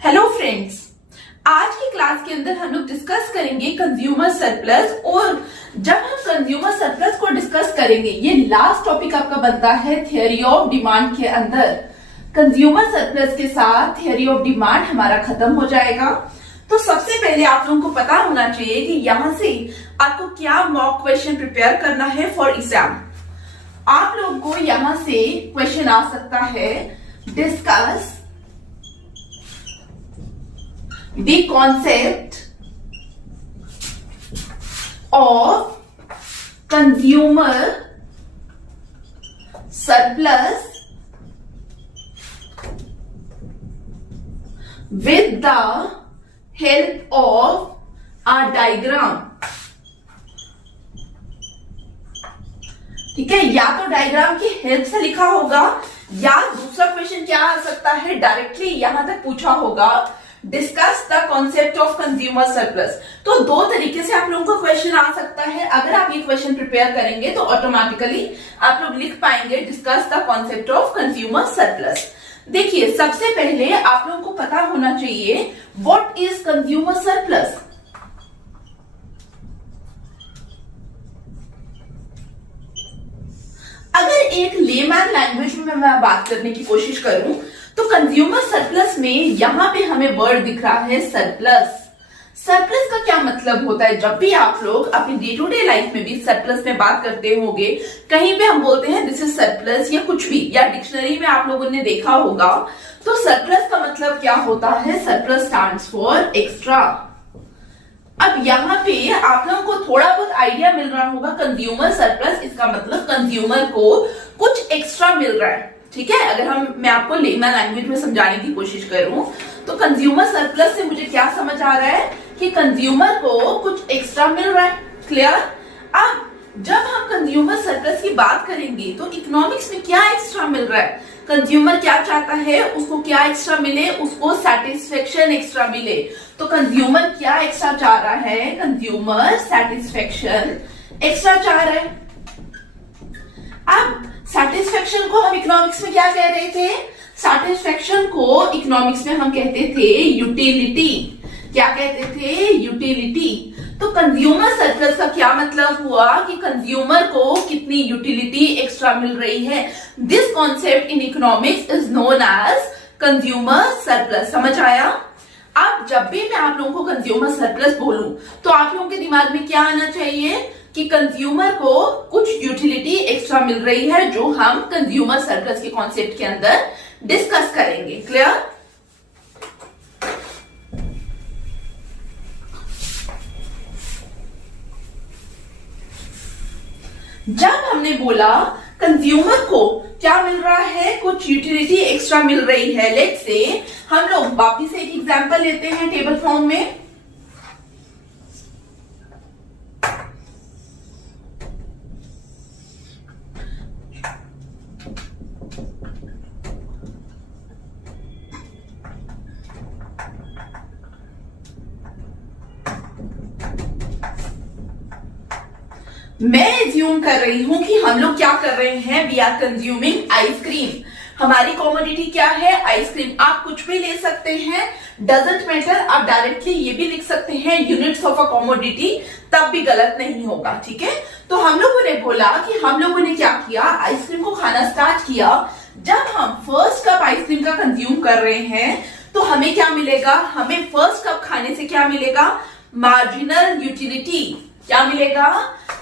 Hello friends, आज की class के अंदर हम लोग डिस्कस करेंगे कंज्यूमर सरप्लस। और जब हम कंज्यूमर सरप्लस को डिस्कस करेंगे, ये लास्ट टॉपिक आपका बनता है थियरी ऑफ डिमांड के अंदर। कंज्यूमर सरप्लस के साथ थियरी ऑफ डिमांड हमारा खत्म हो जाएगा। तो सबसे पहले आप लोगों को पता होना चाहिए कि यहां से आपको क्या मॉक क्वेश्चन प्रिपेयर करना है फॉर एग्जाम। आप लोगों को यहां से क्वेश्चन आ सकता है, discuss the concept of consumer surplus with the help of a diagram। ठीक है, या तो डायग्राम की हेल्प से लिखा होगा या दूसरा क्वेश्चन क्या आ सकता है, डायरेक्टली यहां तक पूछा होगा, discuss the concept of consumer surplus. तो दो तरीके से आप लोगों को क्वेश्चन आ सकता है। अगर आप ये क्वेश्चन प्रिपेयर करेंगे तो ऑटोमेटिकली आप लोग लिख पाएंगे discuss the concept of consumer surplus. देखिए, सबसे पहले आप लोगों को पता होना चाहिए व्हाट इज कंज्यूमर सरप्लस। अगर एक लेमैन लैंग्वेज में मैं बात करने की कोशिश करूं तो कंज्यूमर सरप्लस में यहां पे हमें वर्ड दिख रहा है सरप्लस। सरप्लस का क्या मतलब होता है? जब भी आप लोग अपनी डे टू डे लाइफ में भी सरप्लस में बात करते होंगे, कहीं पे हम बोलते हैं दिस इज सरप्लस या कुछ भी, या डिक्शनरी में आप लोगों ने देखा होगा, तो सरप्लस का मतलब क्या होता है? Surplus stands for extra. अब यहाँ पे आप लोगों को थोड़ा बहुत आइडिया मिल रहा होगा, कंज्यूमर सरप्लस इसका मतलब कंज्यूमर को कुछ एक्स्ट्रा मिल रहा है। ठीक है, अगर मैं आपको लेमैन लैंग्वेज में समझाने की कोशिश करूं तो कंज्यूमर सरप्लस से मुझे क्या समझ आ रहा है कि कंज्यूमर को कुछ एक्स्ट्रा मिल रहा है। क्लियर? अब जब हम कंज्यूमर सरप्लस की बात करेंगे तो इकोनॉमिक्स में क्या एक्स्ट्रा मिल रहा है? कंज्यूमर क्या चाहता है? उसको क्या एक्स्ट्रा मिले? उसको सेटिस्फेक्शन एक्स्ट्रा मिले। तो कंज्यूमर क्या एक्स्ट्रा चाह रहा है? कंज्यूमर सेटिस्फेक्शन एक्स्ट्रा चाह रहा है। अब सेटिस्फेक्शन को हम इकोनॉमिक्स में क्या कह रहे थे? सेटिस्फेक्शन को इकोनॉमिक्स में हम कहते थे यूटिलिटी। क्या कहते थे? यूटिलिटी। तो कंज्यूमर सरप्लस का क्या मतलब हुआ कि कंज्यूमर को कितनी यूटिलिटी एक्स्ट्रा मिल रही है। This concept in economics is known as consumer surplus. समझ आया? अब जब भी मैं आप लोगों को कंज्यूमर सरप्लस बोलूं तो आप लोगों के दिमाग में क्या आना चाहिए कि कंज्यूमर को कुछ यूटिलिटी एक्स्ट्रा मिल रही है, जो हम कंज्यूमर सरप्लस के कॉन्सेप्ट के अंदर डिस्कस करेंगे। क्लियर? जब हमने बोला कंज्यूमर को क्या मिल रहा है, कुछ यूटिलिटी एक्स्ट्रा मिल रही है, लेट्स से हम लोग वापिस एक एग्जांपल लेते हैं टेबल फॉर्म में। मैं एज्यूम कर रही हूं कि हम लोग क्या कर रहे हैं, वी आर कंज्यूमिंग आइसक्रीम। हमारी कॉमोडिटी क्या है? आइसक्रीम। आप कुछ भी ले सकते हैं, डजंट मैटर। आप डायरेक्टली ये भी लिख सकते हैं यूनिट्स ऑफ अ कॉमोडिटी, तब भी गलत नहीं होगा। ठीक है, तो हम लोगों ने बोला कि हम लोगों ने क्या किया, आइसक्रीम को खाना स्टार्ट किया। जब हम फर्स्ट कप आइसक्रीम का कंज्यूम कर रहे हैं तो हमें क्या मिलेगा? हमें फर्स्ट कप खाने से क्या मिलेगा? Marginal utility. क्या मिलेगा?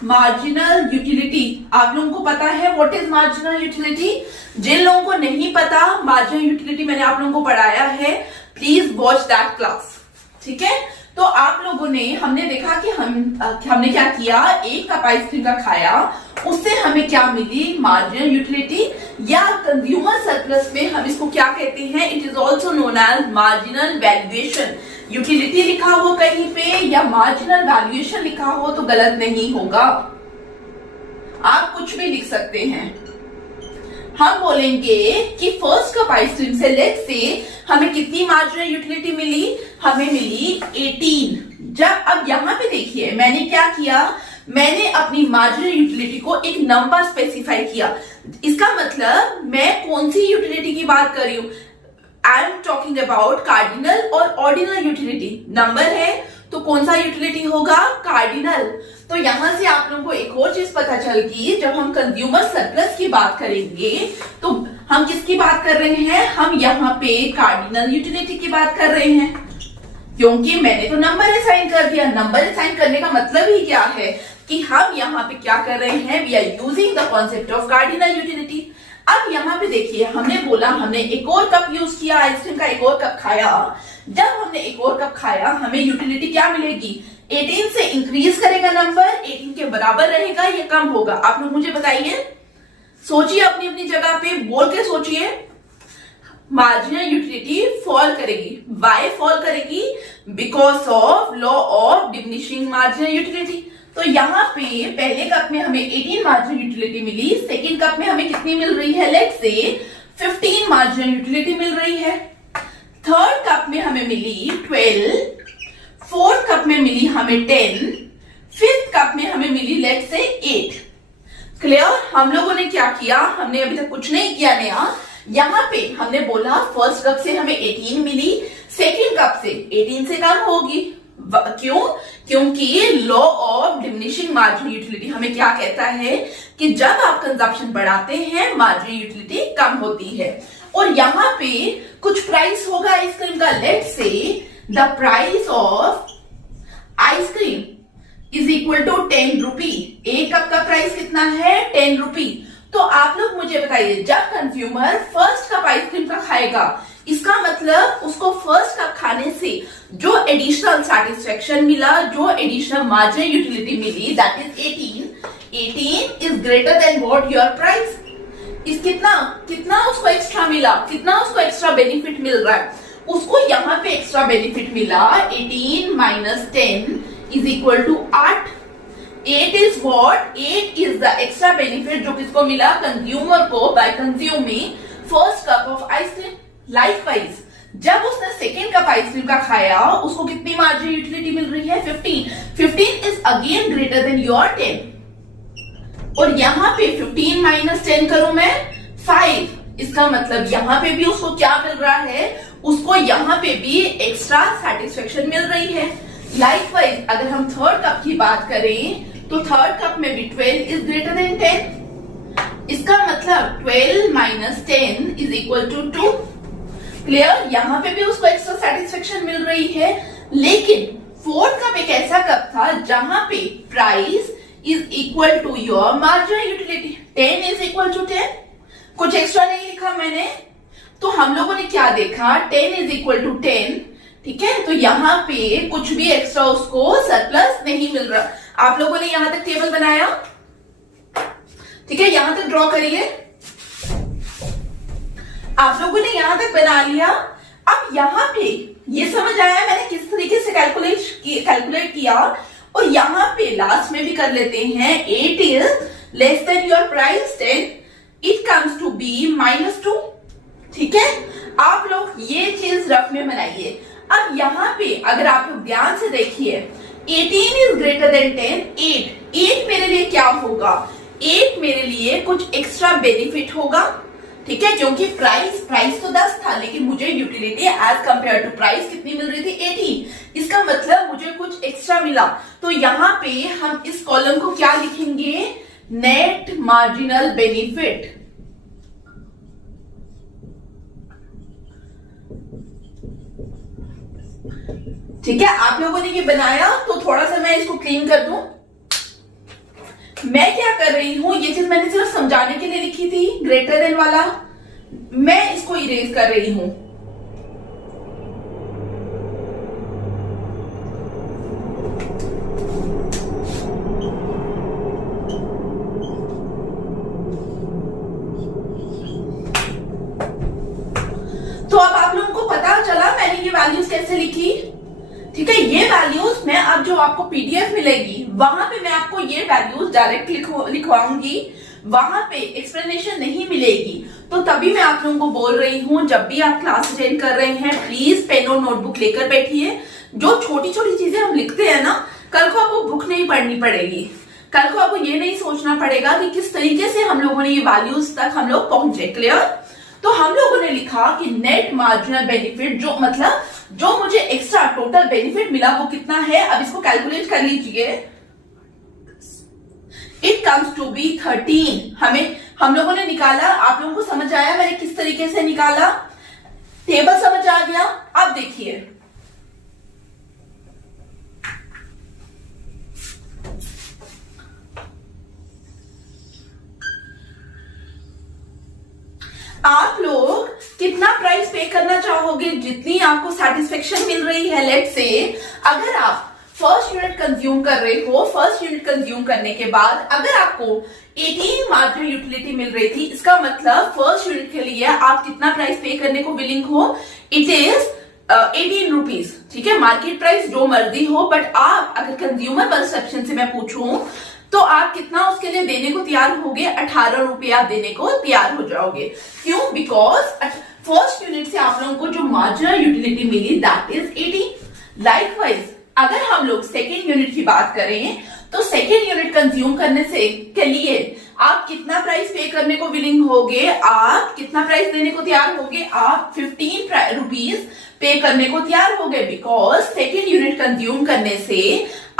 Marginal utility. आप लोगों को पता है व्हाट इज मार्जिनल यूटिलिटी? जिन लोगों को नहीं पता, मार्जिनल यूटिलिटी मैंने आप लोगों को पढ़ाया है, प्लीज वॉच दैट क्लास। ठीक है, तो आप लोगों ने, हमने देखा कि हमने क्या किया, एक कप आइसक्रीम का खाया, उससे हमें क्या मिली? मार्जिनल यूटिलिटी, या कंज्यूमर सरप्लस में हम इसको क्या कहते हैं, it is also known as marginal valuation. Utility लिखा हो कहीं पे या मार्जिनल वैल्यूएशन लिखा हो तो गलत नहीं होगा, आप कुछ भी लिख सकते हैं। हम बोलेंगे कि फर्स्ट कप आइसक्रीम से लेट्स से हमें कितनी मार्जिनल यूटिलिटी मिली? हमें मिली 18। जब अब यहां पे देखिए मैंने क्या किया, मैंने अपनी मार्जिनल यूटिलिटी को एक नंबर स्पेसिफाई किया। इसका मतलब मैं कौन सी यूटिलिटी की बात कर रही हूं? I am talking about cardinal और ऑर्डिनल यूटिलिटी। नंबर है तो कौन सा यूटिलिटी होगा? कार्डिनल। तो यहां से आप लोगों को एक और चीज पता चल गई, जब हम कंज्यूमर सरप्लस की बात करेंगे तो हम किसकी बात कर रहे हैं? हम यहाँ पे कार्डिनल यूटिलिटी की बात कर रहे हैं, क्योंकि मैंने तो नंबर असाइन कर दिया। नंबर असाइन करने का मतलब ही क्या है कि हम यहाँ पे क्या कर रहे हैं? We are using the concept of cardinal utility. अब यहाँ पे देखिए, हमने बोला हमने एक और कप यूज किया, आइसक्रीम का एक और कप खाया। जब हमने एक और कप खाया हमें यूटिलिटी क्या मिलेगी? 18 से इंक्रीज करेगा नंबर, 18 के बराबर रहेगा या कम होगा? आप लोग मुझे बताइए, सोचिए अपनी अपनी जगह पे, बोल के सोचिए। मार्जिनल यूटिलिटी फॉल करेगी। वाई फॉल करेगी? Because of law of diminishing marginal utility. तो यहाँ पे पहले कप में हमें 18 मार्जिनल यूटिलिटी मिली, सेकेंड कप में हमें कितनी मिल रही है? लेट्स से 15 मार्जिनल यूटिलिटी मिल रही है। थर्ड कप में हमें मिली 12, फोर्थ कप में मिली हमें 10, फिफ्थ कप में हमें मिली लेट्स से 8। क्लियर? हम लोगों ने क्या किया? हमने अभी तक कुछ नहीं किया नया। यहाँ पे हमने बोला फर्स्ट कप से हमें 18 मिली, सेकेंड कप से 18 से कम होगी। क्यों? क्योंकि law of diminishing marginal utility हमें क्या कहता है कि जब आप कंजप्शन बढ़ाते हैं मार्जिनल यूटिलिटी कम होती है। और यहाँ पे कुछ प्राइस होगा आइसक्रीम का। Let's say the price of ice cream is equal to 10 rupee. एक कप का प्राइस कितना है? 10 रुपी। तो आप लोग मुझे बताइए, जब कंज्यूमर फर्स्ट कप आइसक्रीम का खाएगा, इसका मतलब उसको फर्स्ट कप खाने से जो एडिशनल सेटिस्फेक्शन मिला, जो एडिशनल मार्जिनल यूटिलिटी मिली, that is 18 is greater than what your price. इस कितना उसको एक्स्ट्रा मिला, कितना उसको एक्स्ट्रा बेनिफिट मिल रहा है? उसको यहाँ पे एक्स्ट्रा बेनिफिट मिला 18 minus 10 is equal to 8। 8 is what? 8 is the extra benefit जो किसको मिला? कंज्यूमर को, by consuming first cup of ice cream. Likewise जब उसने सेकेंड कप आइसक्रीम का खाया, उसको कितनी मार्जिनल यूटिलिटी मिल रही है? 15। 15 is again greater than your 10। और यहाँ पे 15 माइनस 10 करूं मैं 5। इसका मतलब यहाँ पे भी उसको क्या मिल रहा है? उसको यहाँ पे भी एक्स्ट्रा सेटिस्फेक्शन मिल रही है। लाइकवाइज अगर हम थर्ड कप की बात करें तो थर्ड कप में भी 12 इज ग्रेटर देन 10। इसका मतलब 12 minus 10 is equal to 2। Clear? यहाँ पे भी उसको एक्स्ट्रा सेटिस्फेक्शन मिल रही है। लेकिन फोर्थ कप एक ऐसा कप था जहां पे price is equal to your marginal utility. 10 is equal to 10। कुछ एक्स्ट्रा नहीं लिखा मैंने। तो हम लोगों ने क्या देखा? 10 इज इक्वल टू 10। ठीक है, तो यहाँ पे कुछ भी एक्स्ट्रा उसको सरप्लस नहीं मिल रहा। आप लोगों ने यहां तक टेबल बनाया? ठीक है, यहां तक ड्रॉ करिए। आप लोगों ने यहां तक बना लिया। अब यहाँ पे ये समझ आया मैंने किस तरीके से कैलकुलेट किया। और यहाँ पे लास्ट में भी कर लेते हैं। 8 is less than your price 10, it comes to be -2। ठीक है, आप लोग ये चीज रफ में बनाइए। अब यहाँ पे अगर आप लोग ध्यान से देखिए, 18 इज ग्रेटर देन 10। 8 मेरे लिए क्या होगा? 8 मेरे लिए कुछ एक्स्ट्रा बेनिफिट होगा। ठीक है, क्योंकि प्राइस तो 10 था, लेकिन मुझे utility as compare to price कितनी मिल रही थी? 18। इसका मतलब मुझे कुछ एक्स्ट्रा मिला। तो यहाँ पे हम इस कॉलम को क्या लिखेंगे? Net marginal benefit. ठीक है, आप लोगों ने ये बनाया तो थोड़ा सा मैं इसको क्लीन कर दूं। मैं क्या कर रही हूं, ये चीज मैंने सिर्फ समझाने के लिए लिखी थी, ग्रेटर देन वाला। मैं इसको इरेज कर रही हूं। तो अब आप लोगों को पता चला मैंने ये वैल्यूज कैसे लिखी। ठीक है, ये वैल्यूज मैं अब जो आपको पीडीएफ मिलेगी वहां पे मैं आपको ये वैल्यूज डायरेक्ट लिखवाऊंगी। वहां पे एक्सप्लेनेशन नहीं मिलेगी। तो तभी मैं आप लोगों को बोल रही हूं, जब भी आप क्लास अटेंड कर रहे हैं प्लीज पेन और नोटबुक लेकर बैठिए। जो छोटी छोटी चीजें हम लिखते हैं ना, कल को आपको बुक नहीं पढ़नी पड़ेगी। कल को आपको ये नहीं सोचना पड़ेगा कि किस तरीके से हम लोगों ने ये वैल्यूज तक हम लोग पहुंचे। क्लियर? तो हम लोगों ने लिखा कि नेट मार्जिनल बेनिफिट जो मुझे एक्स्ट्रा टोटल बेनिफिट मिला वो कितना है। अब इसको कैलकुलेट कर लीजिए। It comes to be 13। हम लोगों ने निकाला। आप लोगों को समझ आया मैंने किस तरीके से निकाला? टेबल समझ आ गया? अब देखिए, आप लोग कितना प्राइस पे करना चाहोगे? जितनी आपको सेटिस्फेक्शन मिल रही है। लेट से अगर आप फर्स्ट यूनिट कंज्यूम कर रहे हो, फर्स्ट यूनिट कंज्यूम करने के बाद अगर आपको 18 मार्जिनल यूटिलिटी मिल रही थी, इसका मतलब फर्स्ट यूनिट के लिए आप कितना प्राइस पे करने को विलिंग हो? It is 18 rupees. ठीक है, मार्केट प्राइस जो मर्जी हो, बट आप अगर कंज्यूमर परसेप्शन से मैं पूछूं तो आप कितना उसके लिए देने को तैयार होगे? 18 रुपए आप देने को तैयार हो जाओगे। क्यों? बिकॉज फर्स्ट यूनिट से आप लोगों को जो मार्जिनल यूटिलिटी मिली दैट इज 18। लाइकवाइज अगर हम लोग सेकेंड यूनिट की बात करें तो सेकेंड यूनिट कंज्यूम करने से के लिए आप कितना प्राइस पे करने को विलिंग होगे? आप कितना प्राइस देने को तैयार होगे? आप 15 रुपीज पे करने को तैयार होगे। बिकॉज सेकेंड यूनिट कंज्यूम करने से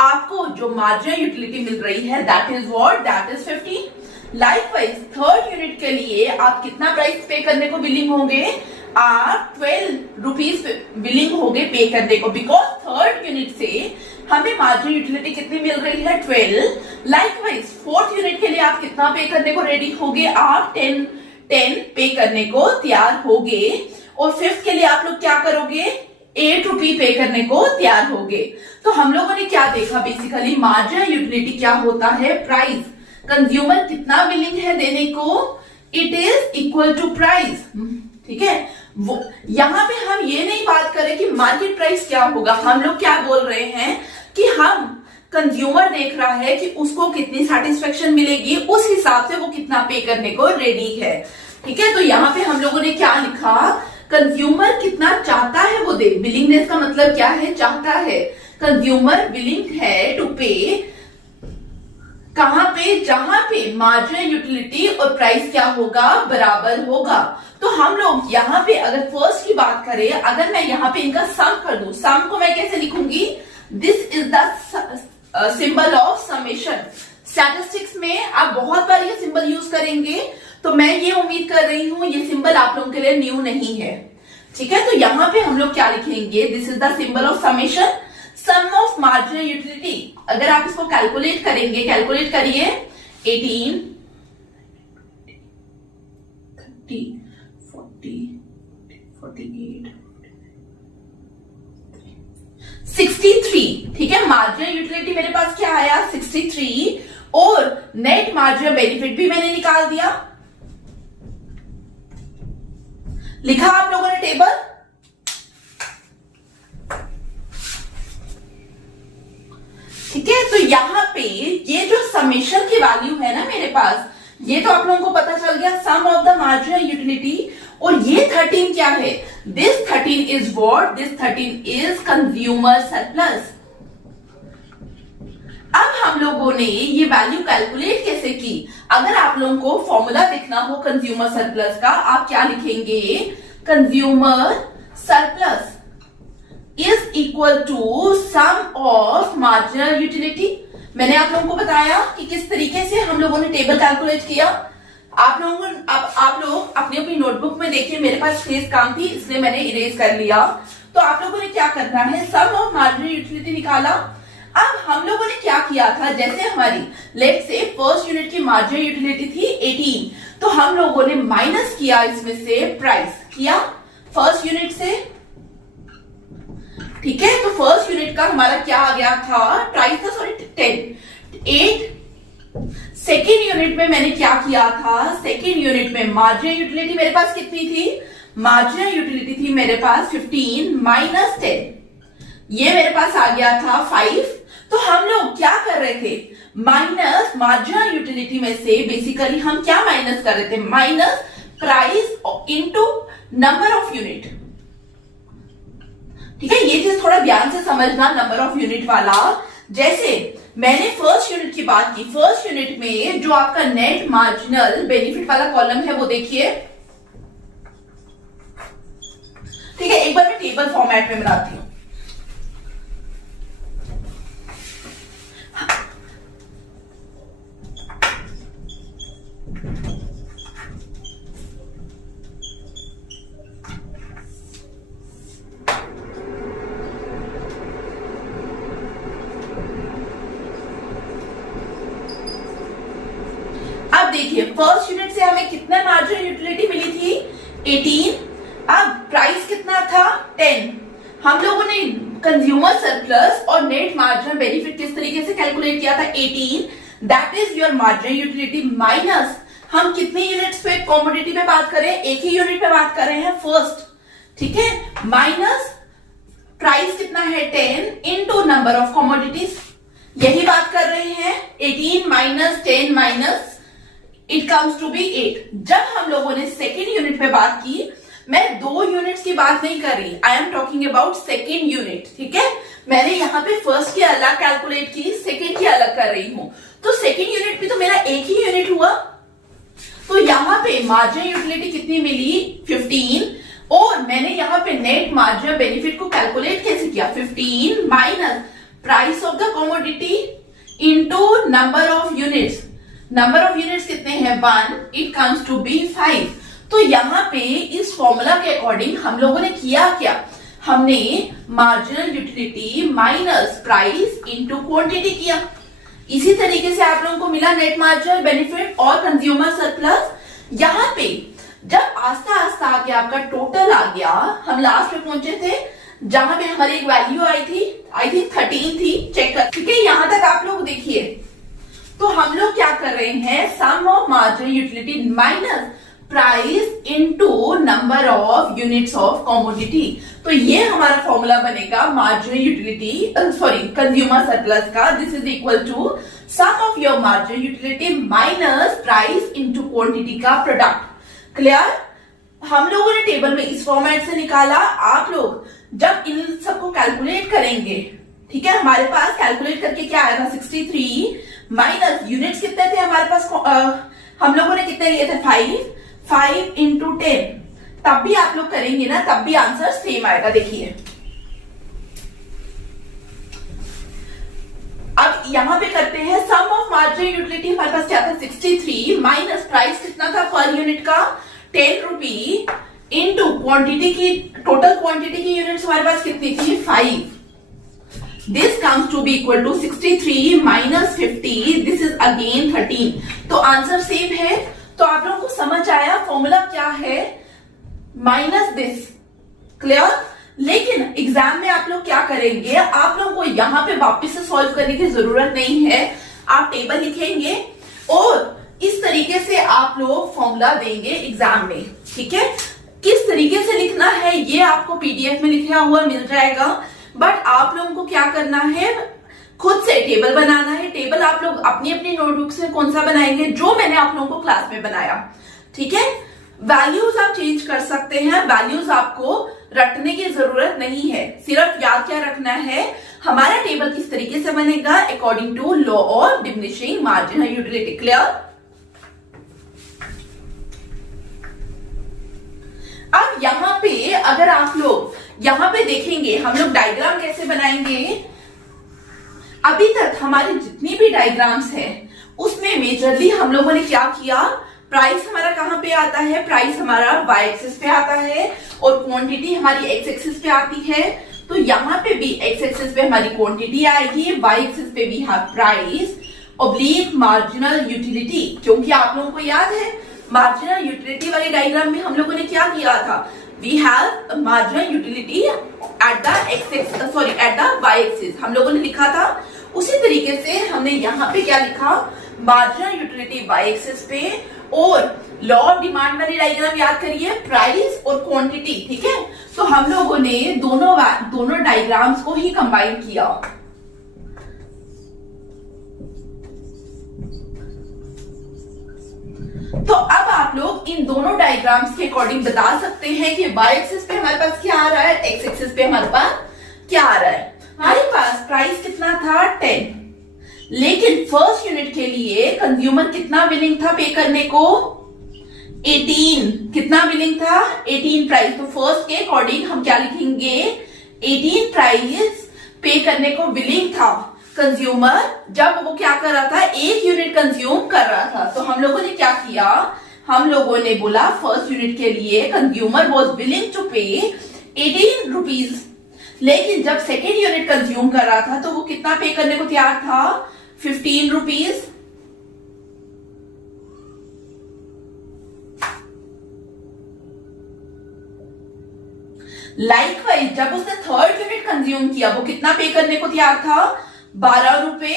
आपको जो मार्जिनल यूटिलिटी मिल रही है that is what? That is 15। Likewise third unit के लिए आप कितना प्राइस पे करने को विलिंग होंगे? आप 12 रुपीज विलिंग होगे पे करने को। बिकॉज थर्ड यूनिट से हमें मार्जिनल यूटिलिटी कितनी मिल रही है? 12। लाइकवाइज फोर्थ यूनिट के लिए आप कितना पे करने को रेडी होगे? आप 10 पे करने को तैयार होगे। और फिफ्थ के लिए आप लोग क्या करोगे? 8 रुपी पे करने को तैयार होगे। तो हम लोगों ने क्या देखा? बेसिकली मार्जिनल यूटिलिटी क्या होता है? प्राइस। कंज्यूमर कितना विलिंग है देने को? It is equal to price. ठीक है, वो यहां पे हम ये नहीं बात करें कि मार्केट प्राइस क्या होगा। हम लोग क्या बोल रहे हैं कि हम कंज्यूमर देख रहा है कि उसको कितनी सेटिस्फेक्शन मिलेगी, उस हिसाब से वो कितना पे करने को रेडी है। ठीक है, तो यहाँ पे हम लोगों ने क्या लिखा? कंज्यूमर कितना चाहता है वो दे। विलिंगनेस का मतलब क्या है? चाहता है। कंज्यूमर विलिंग है टू पे कहां पे? जहां पे मार्जिनल यूटिलिटी और प्राइस क्या होगा? बराबर होगा। तो हम लोग यहाँ पे अगर फर्स्ट की बात करें, अगर मैं यहाँ पे इनका सम कर दूं, सम को मैं कैसे लिखूंगी? This is the symbol of summation. Statistics में आप बहुत बार ये सिंबल यूज करेंगे, तो मैं ये उम्मीद कर रही हूं ये सिंबल आप लोगों के लिए न्यू नहीं है। ठीक है, तो यहाँ पे हम लोग क्या लिखेंगे? This is the symbol of summation, sum of marginal utility. अगर आप इसको कैलकुलेट करेंगे, कैलकुलेट करिए। 18, 30, 40, 48, 63। ठीक है, मार्जिनल यूटिलिटी मेरे पास क्या आया? 63। और नेट मार्जिनल बेनिफिट भी मैंने निकाल दिया। लिखा आप लोगों ने टेबल? ठीक है, तो यहाँ पे ये जो समेशन की वैल्यू है ना मेरे पास, ये तो आप लोगों को पता चल गया, सम ऑफ द मार्जिनल यूटिलिटी। और ये 13 क्या है? This 13 is what? This 13 is consumer surplus. अब हम लोगों ने ये वैल्यू कैलकुलेट कैसे की? अगर आप लोगों को फॉर्मूला देखना हो कंज्यूमर सरप्लस का, आप क्या लिखेंगे? Consumer surplus is equal to sum of marginal utility. मैंने आप लोगों को बताया कि किस तरीके से हम लोगों ने टेबल कैलकुलेट किया। आप लोग अपनी अपनी नोटबुक में देखिए, मेरे पास शेष काम थी इसलिए मैंने इरेज कर लिया। तो आप लोगों ने क्या करना है? सम ऑफ मार्जिनल यूटिलिटी निकाला। अब हम लोगों ने क्या किया था? जैसे हमारी लेट से फर्स्ट यूनिट की मार्जिनल यूटिलिटी थी 18, तो हम लोगों ने माइनस किया इसमें से प्राइस किया फर्स्ट यूनिट से। ठीक है, तो फर्स्ट यूनिट का हमारा क्या आ गया था? प्राइस था, सॉरी 10, 8। सेकेंड यूनिट में मैंने क्या किया था? सेकेंड यूनिट में मार्जिनल यूटिलिटी मेरे पास कितनी थी? मार्जिनल यूटिलिटी थी मेरे पास 15 माइनस 10, ये मेरे पास आ गया था 5। तो हम लोग क्या कर रहे थे? माइनस मार्जिनल यूटिलिटी में से बेसिकली हम क्या माइनस कर रहे थे? Minus price into number of unit. ठीक है, ये चीज थोड़ा ध्यान से समझना, नंबर ऑफ यूनिट वाला। जैसे मैंने फर्स्ट यूनिट की बात की, फर्स्ट यूनिट में जो आपका नेट मार्जिनल बेनिफिट वाला कॉलम है वो देखिए, ठीक है, एक बार मैं टेबल फॉर्मेट में बनाती हूं। अब देखिए फर्स्ट यूनिट से हमें कितना मार्जिनल यूटिलिटी मिली थी 18। अब प्राइस कितना था 10। हम लोगों ने कंज्यूमर सरप्लस और नेट मार्जिनल बेनिफिट किस तरीके से कैलकुलेट किया था 18, that is your marginal utility minus हम कितने यूनिट्स पे कॉमोडिटी पे बात करें, एक ही यूनिट पे बात कर रहे हैं फर्स्ट, ठीक है, माइनस प्राइस कितना है 10 इनटू नंबर ऑफ कॉमोडिटीज, यही बात कर रहे हैं 18 minus 10 minus it comes to be 8। जब हम लोगों ने सेकेंड यूनिट पे बात की, मैं 2 यूनिट्स की बात नहीं कर रही, I am talking about second unit, ठीक है, मैंने यहाँ पे फर्स्ट की अलग कैलकुलेट की, सेकेंड की अलग कर रही हूं, तो सेकेंड यूनिट भी तो मेरा एक ही यूनिट हुआ, तो यहाँ पे मार्जिनल यूटिलिटी कितनी मिली 15, और मैंने यहाँ पे नेट मार्जिनल बेनिफिट को कैलकुलेट कैसे किया 15 minus price of the commodity into number of units, number of units कितने हैं 1, इट कम्स टू बी 5। तो यहाँ पे इस फॉर्मूला के अकॉर्डिंग हम लोगों ने किया क्या, हमने marginal utility minus price into quantity किया। इसी तरीके से आप लोगों को मिला नेट मार्जिनल बेनिफिट और कंज्यूमर सरप्लस। यहाँ पे जब आस्ता आस्ता आके आपका टोटल आ गया, हम लास्ट में पहुंचे थे जहां पे हमारी एक वैल्यू आई थी, आई थिंक 13 थी, चेक कर, ठीक है, यहां तक आप लोग देखिए। तो हम लोग क्या कर रहे हैं, sum of marginal utility minus price into number of units of commodity. तो ये हमारा फॉर्मूला बनेगा marginal utility sorry consumer surplus का, this is equal to sum of your marginal utility minus price into quantity का product. Clear? हम लोगों ने table में इस फॉर्मेट से निकाला, आप लोग जब इन सबको कैलकुलेट करेंगे, ठीक है, हमारे पास कैलकुलेट करके क्या आया था 63 माइनस यूनिट्स कितने थे हमारे पास, हम लोगों ने कितने लिए थे 5 इंटू 10, तब भी आप लोग करेंगे ना, तब भी आंसर सेम आएगा। देखिए अब यहां पे करते हैं सम ऑफ मार्जिनल यूटिलिटी, हमारे पास क्या था 63 माइनस प्राइस कितना था पर यूनिट का 10 रुपी इंटू क्वांटिटी की, टोटल क्वांटिटी की यूनिट्स हमारे पास कितनी थी 5, this comes to be equal to 63 minus 50, this is again 13। तो आंसर सेम है। तो आप लोगों को समझ आया फॉर्मूला क्या है, माइनस दिस। क्लियर? लेकिन एग्जाम में आप लोग क्या करेंगे, आप लोगों को यहां पे वापस से सॉल्व करने की जरूरत नहीं है, आप टेबल लिखेंगे और इस तरीके से आप लोग फॉर्मूला देंगे एग्जाम में, ठीक है। किस तरीके से लिखना है ये आपको पीडीएफ में लिखा हुआ मिल जाएगा, बट आप लोगों को क्या करना है, खुद से टेबल बनाना है। टेबल आप लोग अपनी अपनी नोटबुक से कौन सा बनाएंगे, जो मैंने आप लोगों को क्लास में बनाया, ठीक है। वैल्यूज आप चेंज कर सकते हैं, वैल्यूज आपको रटने की जरूरत नहीं है, सिर्फ याद क्या रखना है, हमारा टेबल किस तरीके से बनेगा according to law of diminishing marginal utility. Clear? अब यहां पे अगर आप लोग यहां पे देखेंगे, हम लोग डायग्राम कैसे बनाएंगे, अभी तक हमारे जितनी भी डायग्राम्स है उसमें मेजरली हम लोगों ने क्या किया, प्राइस हमारा कहां पे आता है, प्राइस हमारा वाई एक्सिस पे आता है और क्वांटिटी हमारी एक्स एक्सिस पे आती है। तो यहाँ पे भी एक्स एक्सिस पे हमारी क्वांटिटी आएगी, वाई एक्सिस पे भी है प्राइस ऑब्लिक मार्जिनल यूटिलिटी, क्योंकि आप लोगों को याद है मार्जिनल यूटिलिटी वाले डायग्राम में हम लोगों ने क्या किया था, we have marginal utility at the X sorry at the Y axis, हम लोगों ने लिखा था। उसी तरीके से हमने यहाँ पे क्या लिखा, मार्जिनल यूटिलिटी वाई एक्सिस पे और लॉ ऑफ डिमांड वाली डायग्राम याद करिए, प्राइस और क्वांटिटी, ठीक है। तो हम लोगों ने दोनों डायग्राम्स को ही कंबाइन किया। तो अब आप लोग इन दोनों डायग्राम्स के अकॉर्डिंग बता सकते हैं कि वाई एक्सिस पे हमारे पास क्या आ रहा है, एक्स एक्सिस पे हमारे पास क्या आ रहा है। हमारे पास प्राइस कितना था 10, लेकिन फर्स्ट यूनिट के लिए कंज्यूमर कितना विलिंग था पे करने को 18, कितना कितना बिलिंग था? 18 प्राइस। तो फर्स्ट के अकॉर्डिंग हम क्या लिखेंगे? 18 प्राइस पे करने को बिलिंग था कंज्यूमर, जब वो क्या कर रहा था? 1 यूनिट कंज्यूम कर रहा था। तो हम लोगों ने क्या किया? हम लोगों ने बोला फर्स्ट यूनिट के लिए कंज्यूमर वॉज विलिंग टू पे 18 रुपीज, लेकिन जब सेकेंड यूनिट कंज्यूम कर रहा था तो वो कितना पे करने को तैयार था? 15 रुपीज। लाइकवाइज जब उसने थर्ड यूनिट कंज्यूम किया वो कितना पे करने को तैयार था? 12 रुपए।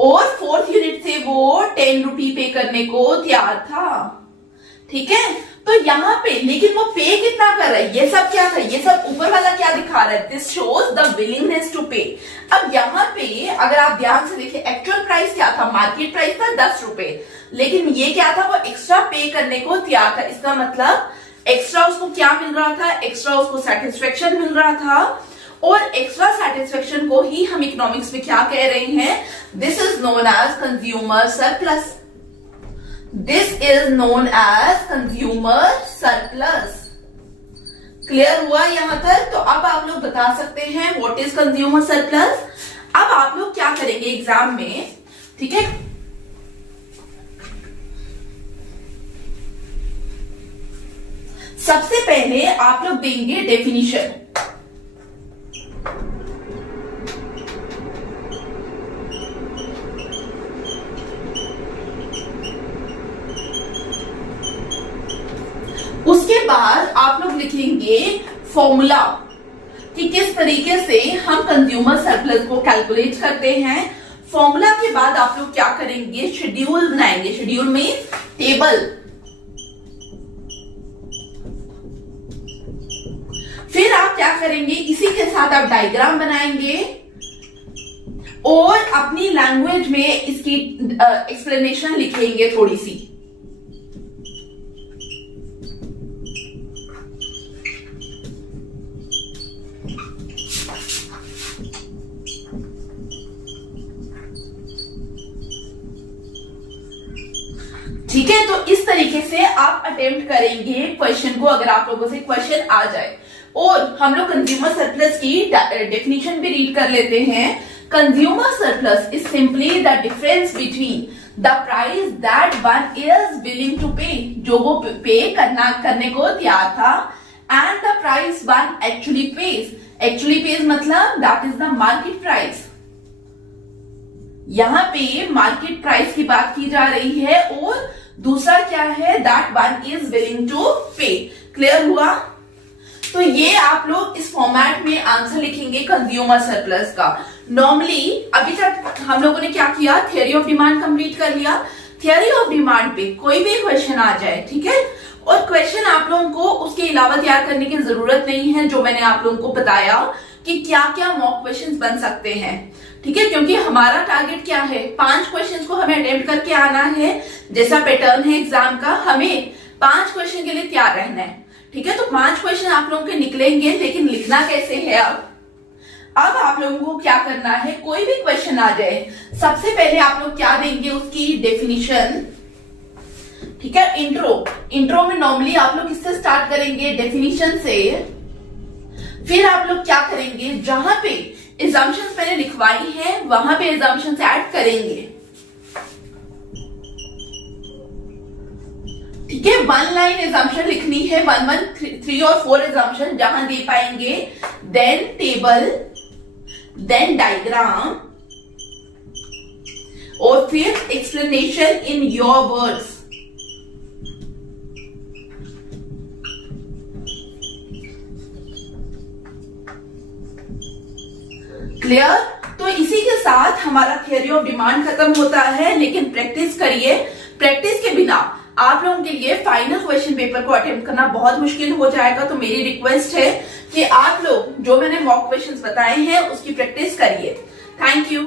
और फोर्थ यूनिट से वो 10 रुपी पे करने को तैयार था। ठीक है, तो यहां पे लेकिन वो पे कितना कर रहा है? ये सब क्या था? ये सब ऊपर वाला क्या दिखा रहा है? This shows the willingness to pay. अब यहाँ पे अगर आप ध्यान से देखिए, एक्चुअल प्राइस क्या था? मार्केट प्राइस था 10 रुपए, लेकिन ये क्या था? वो एक्स्ट्रा पे करने को तैयार था। इसका मतलब एक्स्ट्रा उसको क्या मिल रहा था? एक्स्ट्रा उसको सेटिस्फेक्शन मिल रहा था, और एक्स्ट्रा सेटिस्फेक्शन को ही हम इकोनॉमिक्स में क्या कह रहे हैं? This is known as consumer surplus. This is known as consumer surplus. Clear हुआ यहां तक? तो अब आप लोग बता सकते हैं व्हाट इज कंज्यूमर सरप्लस। अब आप लोग क्या करेंगे एग्जाम में? ठीक है, सबसे पहले आप लोग देंगे डेफिनेशन। उसके बाद आप लोग लिखेंगे फॉर्मूला कि किस तरीके से हम कंज्यूमर सरप्लस को कैलकुलेट करते हैं। फॉर्मूला के बाद आप लोग क्या करेंगे? शेड्यूल बनाएंगे। शेड्यूल में टेबल। फिर आप क्या करेंगे? इसी के साथ आप डायग्राम बनाएंगे और अपनी लैंग्वेज में इसकी एक्सप्लेनेशन लिखेंगे थोड़ी सी। ठीक है, तो इस तरीके से आप अटेम्प्ट करेंगे क्वेश्चन को, अगर आप लोगों से क्वेश्चन आ जाए। और हम लोग कंज्यूमर सरप्लस की डेफिनेशन भी रीड कर लेते हैं। Consumer surplus is simply the difference between the price that one is willing to pay, जो वो पे करने को तैयार था, and the price one actually pays. Actually pays मतलब that is the market price. यहां पे मार्केट प्राइस की बात की जा रही है, और दूसरा क्या है? That one is willing to pay. Clear हुआ? तो ये आप लोग इस फॉर्मेट में आंसर लिखेंगे कंज्यूमर सरप्लस का। नॉर्मली अभी तक हम लोगों ने क्या किया? थ्योरी ऑफ डिमांड कंप्लीट कर लिया। थ्योरी ऑफ डिमांड पे कोई भी क्वेश्चन आ जाए, ठीक है, और क्वेश्चन आप लोगों को उसके अलावा तैयार करने की जरूरत नहीं है। जो मैंने आप लोगों को बताया कि क्या क्या मॉक क्वेश्चंस बन सकते हैं, ठीक है, क्योंकि हमारा टारगेट क्या है? 5 क्वेश्चंस को हमें अटेम्प्ट करके आना है। जैसा पैटर्न है एग्जाम का, हमें 5 क्वेश्चन के लिए तैयार रहना है। ठीक है, तो 5 क्वेश्चन आप लोगों के निकलेंगे, लेकिन लिखना कैसे है? अब आप लोगों को क्या करना है? कोई भी क्वेश्चन आ जाए, सबसे पहले आप लोग क्या देंगे? उसकी डेफिनेशन। ठीक है, इंट्रो में नॉर्मली आप लोग किससे स्टार्ट करेंगे? डेफिनेशन से। फिर आप लोग क्या करेंगे? जहां पे एजम्पशंस मैंने लिखवाई है वहां पे एजम्पशंस ऐड करेंगे। ठीक है, 1 लाइन एजम्पशन लिखनी है, 1, 1, 3 और 4 एजम्पशन जहां दे पाएंगे। देन टेबल, देन डायग्राम, और फिर explanation in your words. Clear? तो इसी के साथ हमारा थ्योरी ऑफ डिमांड खत्म होता है, लेकिन प्रैक्टिस करिए। प्रैक्टिस के बिना आप लोगों के लिए फाइनल क्वेश्चन पेपर को अटेम्प्ट करना बहुत मुश्किल हो जाएगा। तो मेरी रिक्वेस्ट है कि आप लोग जो मैंने मॉक क्वेश्चंस बताए हैं उसकी प्रैक्टिस करिए। Thank you.